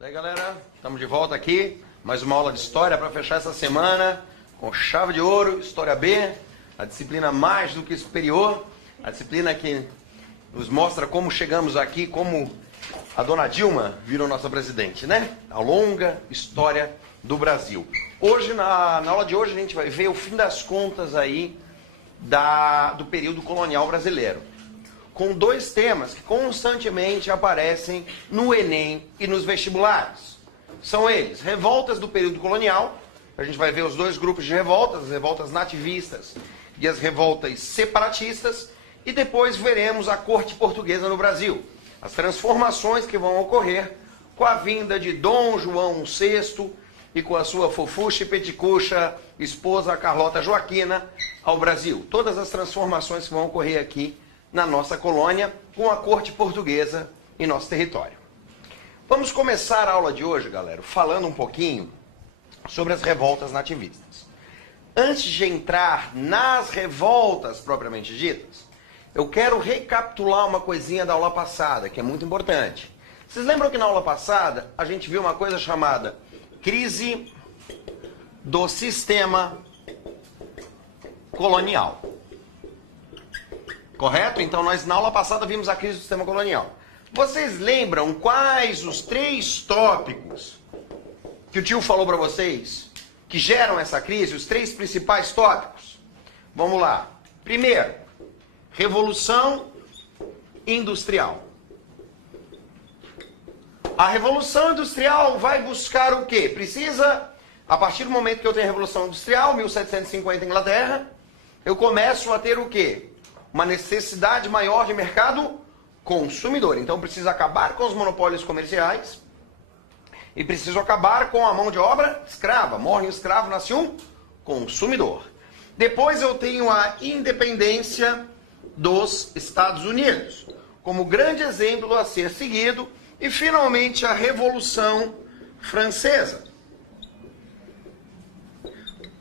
E aí, galera, estamos de volta aqui, mais uma aula de História para fechar essa semana com chave de ouro, História B, a disciplina mais do que superior, a disciplina que nos mostra como chegamos aqui, como a dona Dilma virou nossa presidente, né? A longa história do Brasil. Hoje, na aula de hoje, a gente vai ver o fim das contas aí do período colonial brasileiro, com dois temas que constantemente aparecem no Enem e nos vestibulares. São eles, revoltas do período colonial, a gente vai ver os dois grupos de revoltas, as revoltas nativistas e as revoltas separatistas, e depois veremos a corte portuguesa no Brasil, as transformações que vão ocorrer com a vinda de Dom João VI e com a sua fofucha e peticucha esposa Carlota Joaquina ao Brasil. Todas as transformações que vão ocorrer aqui na nossa colônia, com a corte portuguesa em nosso território. Vamos começar a aula de hoje, galera, falando um pouquinho sobre as revoltas nativistas. Antes de entrar nas revoltas propriamente ditas, eu quero recapitular uma coisinha da aula passada, que é muito importante. Vocês lembram que na aula passada a gente viu uma coisa chamada crise do sistema colonial? Correto? Então nós na aula passada vimos a crise do sistema colonial. Vocês lembram quais os três tópicos que o tio falou para vocês que geram essa crise? Os três principais tópicos? Vamos lá. Primeiro, Revolução Industrial. A Revolução Industrial vai buscar o quê? Precisa, a partir do momento que eu tenho a Revolução Industrial, 1750 Inglaterra, eu começo a ter o quê? Uma necessidade maior de mercado consumidor. Então preciso acabar com os monopólios comerciais e preciso acabar com a mão de obra escrava. Morre um escravo, nasce um consumidor. Depois eu tenho a independência dos Estados Unidos como grande exemplo a ser seguido, e finalmente a Revolução Francesa,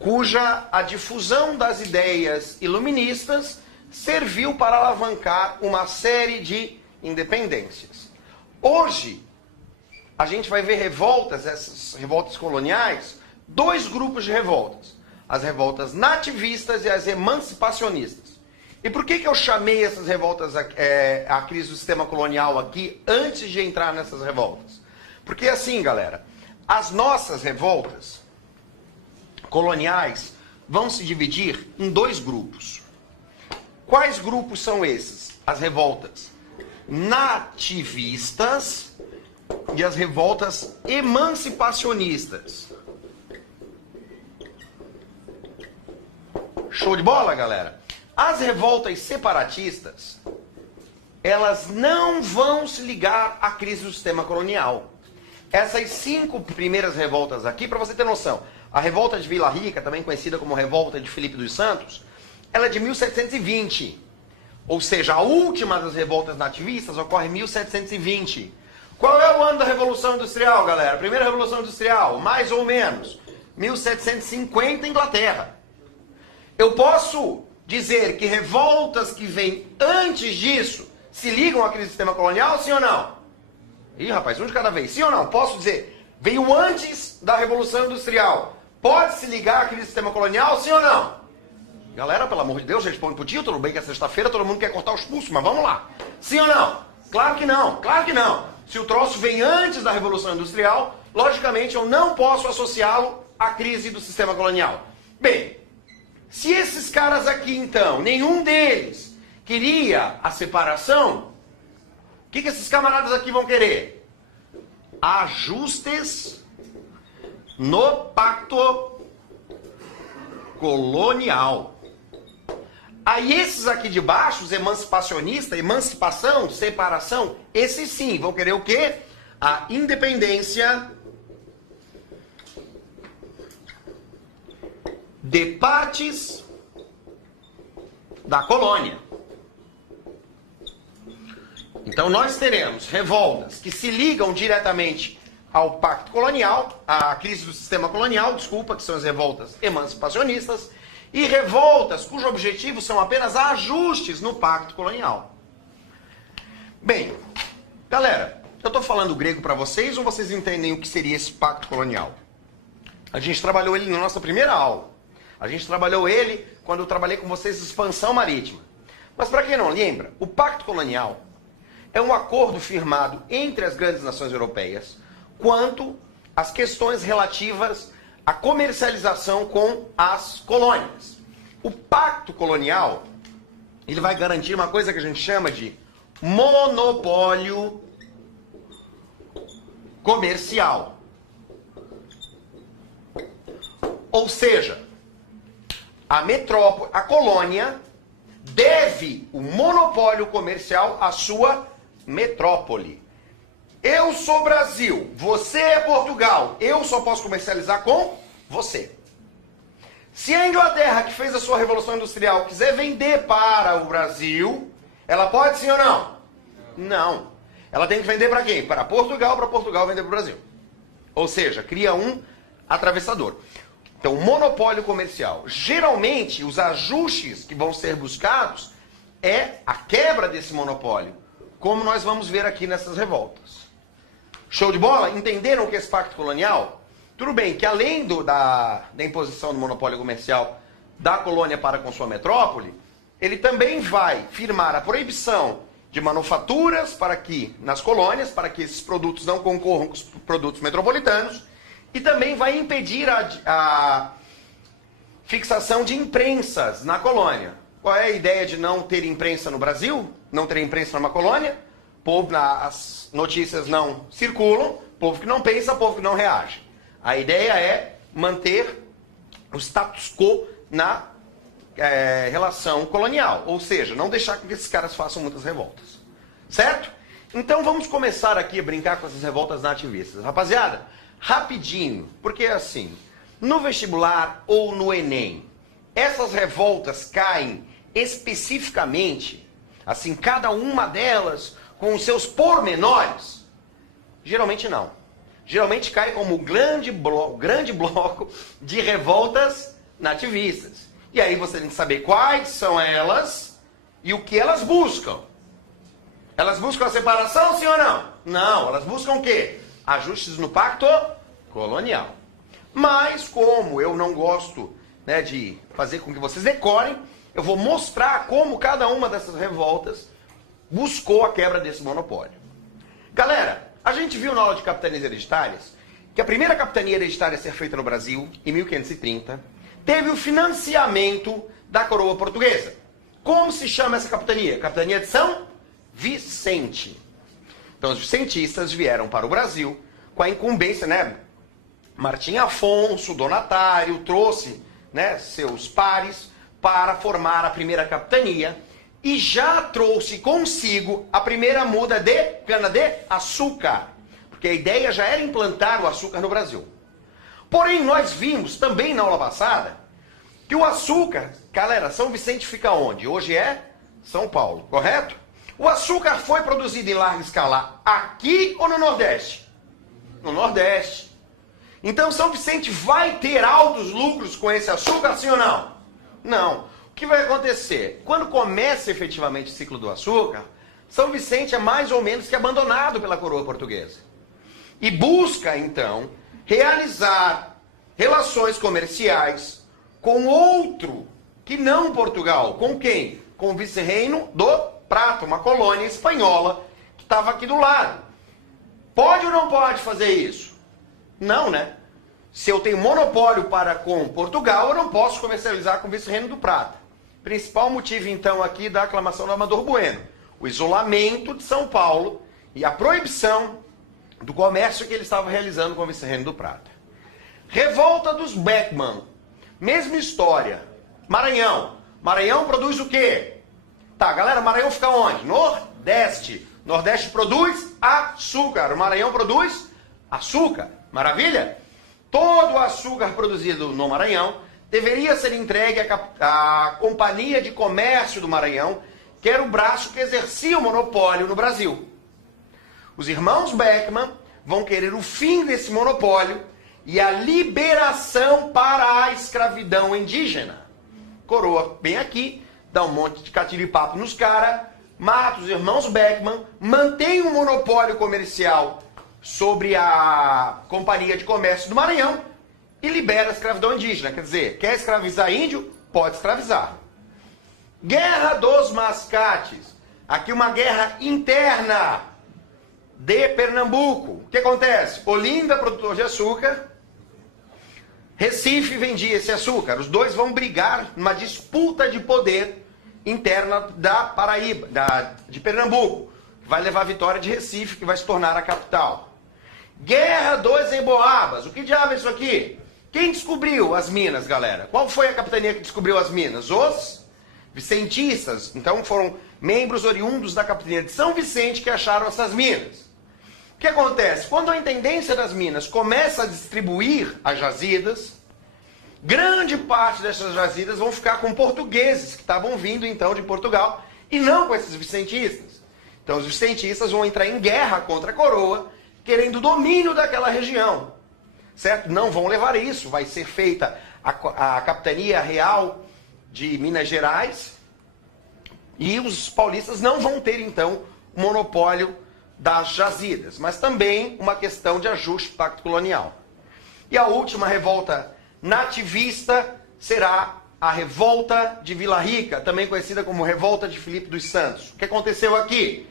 cuja a difusão das ideias iluministas serviu para alavancar uma série de independências. Hoje, a gente vai ver revoltas, essas revoltas coloniais, dois grupos de revoltas. As revoltas nativistas e as emancipacionistas. E por que eu chamei essas revoltas, a crise do sistema colonial aqui, antes de entrar nessas revoltas? Porque assim, galera, as nossas revoltas coloniais vão se dividir em dois grupos. Quais grupos são esses? As revoltas nativistas e as revoltas emancipacionistas. Show de bola, galera? As revoltas separatistas, elas não vão se ligar à crise do sistema colonial. Essas 5 primeiras revoltas aqui, para você ter noção, a revolta de Vila Rica, também conhecida como revolta de Filipe dos Santos, ela é de 1720. Ou seja, a última das revoltas nativistas ocorre em 1720. Qual é o ano da Revolução Industrial, galera? Primeira Revolução Industrial, mais ou menos, 1750, Inglaterra. Eu posso dizer que revoltas que vêm antes disso se ligam à crise do sistema colonial, sim ou não? Ih, rapaz, um de cada vez. Sim ou não? Posso dizer, veio antes da Revolução Industrial. Pode se ligar à crise do sistema colonial, sim ou não? Galera, pelo amor de Deus, responde pro tio. Tudo bem que é sexta-feira, todo mundo quer cortar os pulsos, mas vamos lá. Sim ou não? Claro que não, claro que não. Se o troço vem antes da Revolução Industrial, logicamente eu não posso associá-lo à crise do sistema colonial. Bem, se esses caras aqui, então, nenhum deles queria a separação, o que esses camaradas aqui vão querer? Ajustes no pacto colonial. Aí esses aqui de baixo, os emancipacionistas, emancipação, separação, esses sim vão querer o quê? A independência de partes da colônia. Então nós teremos revoltas que se ligam diretamente ao pacto colonial, à crise do sistema colonial, desculpa, que são as revoltas emancipacionistas, e revoltas cujo objetivo são apenas ajustes no pacto colonial. Bem, galera, Eu estou falando grego para vocês ou vocês entendem o que seria esse pacto colonial? A gente trabalhou ele na nossa primeira aula. A gente trabalhou ele quando eu trabalhei com vocês expansão marítima. Mas para quem não lembra, o pacto colonial é um acordo firmado entre as grandes nações europeias quanto às questões relativas à comercialização com as colônias. O pacto colonial, ele vai garantir uma coisa que a gente chama de monopólio comercial. Ou seja, a metrópole, a colônia deve o monopólio comercial à sua metrópole. Eu sou Brasil, você é Portugal, eu só posso comercializar com você. Se a Inglaterra, que fez a sua Revolução Industrial, quiser vender para o Brasil, ela pode sim ou não? Não. Ela tem que vender para quem? Para Portugal vender para o Brasil. Ou seja, cria um atravessador. Então, monopólio comercial. Geralmente, os ajustes que vão ser buscados é a quebra desse monopólio, como nós vamos ver aqui nessas revoltas. Show de bola? Entenderam o que é esse pacto colonial? Tudo bem que além da imposição do monopólio comercial da colônia para com sua metrópole, ele também vai firmar a proibição de manufaturas nas colônias, para que esses produtos não concorram com os produtos metropolitanos, e também vai impedir a fixação de imprensas na colônia. Qual é a ideia de não ter imprensa no Brasil? Não ter imprensa numa colônia? As notícias não circulam, povo que não pensa, povo que não reage. A ideia é manter o status quo na relação colonial, ou seja, não deixar com que esses caras façam muitas revoltas. Certo? Então vamos começar aqui a brincar com essas revoltas nativistas. Rapaziada, rapidinho, porque assim, no vestibular ou no Enem, essas revoltas caem especificamente, assim, cada uma delas com os seus pormenores? Geralmente não. Geralmente cai como grande bloco de revoltas nativistas. E aí você tem que saber quais são elas e o que elas buscam. Elas buscam a separação, sim ou não? Não, elas buscam o quê? Ajustes no pacto colonial. Mas como eu não gosto, né, de fazer com que vocês decorem, eu vou mostrar como cada uma dessas revoltas buscou a quebra desse monopólio. Galera, a gente viu na aula de capitanias hereditárias que a primeira capitania hereditária a ser feita no Brasil, em 1530, teve o financiamento da coroa portuguesa. Como se chama essa capitania? Capitania de São Vicente. Então os vicentistas vieram para o Brasil com a incumbência, né? Martim Afonso, Donatário, trouxe, né, seus pares para formar a primeira capitania e já trouxe consigo a primeira muda de cana-de-açúcar, porque a ideia já era implantar o açúcar no Brasil. Porém, nós vimos também na aula passada que o açúcar, galera, São Vicente fica onde? Hoje é São Paulo, correto? O açúcar foi produzido em larga escala aqui ou no Nordeste? No Nordeste. Então São Vicente vai ter altos lucros com esse açúcar, sim ou não? Não. O que vai acontecer? Quando começa efetivamente o ciclo do açúcar, São Vicente é mais ou menos que abandonado pela coroa portuguesa. E busca, então, realizar relações comerciais com outro que não Portugal. Com quem? Com o vice-reino do Prata, uma colônia espanhola que estava aqui do lado. Pode ou não pode fazer isso? Não, né? Se eu tenho monopólio para com Portugal, eu não posso comercializar com o vice-reino do Prata. Principal motivo, então, aqui da aclamação do Amador Bueno. O isolamento de São Paulo e a proibição do comércio que ele estava realizando com o vice-reino do Prata. Revolta dos Beckman. Mesma história. Maranhão. Maranhão produz o quê? Tá, galera, Maranhão fica onde? Nordeste. Nordeste produz açúcar. O Maranhão produz açúcar. Maravilha? Todo o açúcar produzido no Maranhão deveria ser entregue à Companhia de Comércio do Maranhão, que era o braço que exercia o monopólio no Brasil. Os irmãos Beckman vão querer o fim desse monopólio e a liberação para a escravidão indígena. Coroa bem aqui, dá um monte de catiripapo nos caras, mata os irmãos Beckman, mantém um monopólio comercial sobre a Companhia de Comércio do Maranhão e libera a escravidão indígena. Quer dizer, quer escravizar índio? Pode escravizar. Guerra dos Mascates. Aqui uma guerra interna de Pernambuco. O que acontece? Olinda, produtor de açúcar. Recife vendia esse açúcar. Os dois vão brigar numa disputa de poder interna da Paraíba, de Pernambuco. Que vai levar a vitória de Recife, que vai se tornar a capital. Guerra dos Emboabas. O que diabo é isso aqui? Quem descobriu as minas, galera? Qual foi a capitania que descobriu as minas? Os vicentistas. Então foram membros oriundos da capitania de São Vicente que acharam essas minas. O que acontece? Quando a intendência das minas começa a distribuir as jazidas, grande parte dessas jazidas vão ficar com portugueses que estavam vindo então de Portugal e não com esses vicentistas. Então os vicentistas vão entrar em guerra contra a coroa, querendo o domínio daquela região. Certo? Não vão levar isso. Vai ser feita a capitania real de Minas Gerais e os paulistas não vão ter então o monopólio das jazidas, mas também uma questão de ajuste do pacto colonial. E a última revolta nativista será a revolta de Vila Rica, também conhecida como revolta de Filipe dos Santos. O que aconteceu aqui?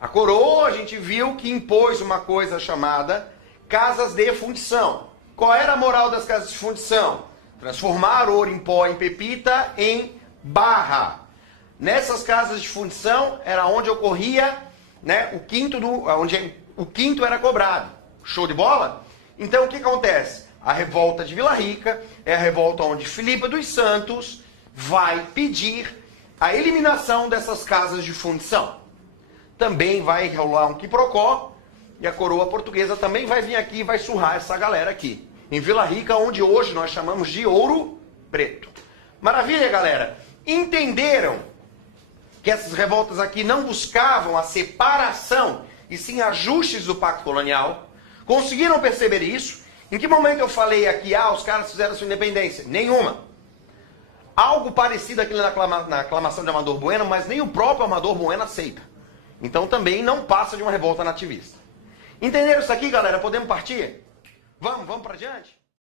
A coroa, a gente viu que impôs uma coisa chamada casas de fundição. Qual era a moral das casas de fundição? Transformar ouro em pó, em pepita, em barra. Nessas casas de fundição era onde ocorria, né, onde o quinto era cobrado. Show de bola? Então o que acontece? A revolta de Vila Rica é a revolta onde Filipe dos Santos vai pedir a eliminação dessas casas de fundição. Também vai rolar um quiprocó e a coroa portuguesa também vai vir aqui e vai surrar essa galera aqui. Em Vila Rica, onde hoje nós chamamos de Ouro Preto. Maravilha, galera? Entenderam que essas revoltas aqui não buscavam a separação e sim ajustes do pacto colonial? Conseguiram perceber isso? Em que momento eu falei aqui, os caras fizeram sua independência? Nenhuma. Algo parecido aqui na aclamação de Amador Bueno, mas nem o próprio Amador Bueno aceita. Então também não passa de uma revolta nativista. Entenderam isso aqui, galera? Podemos partir? Vamos para diante?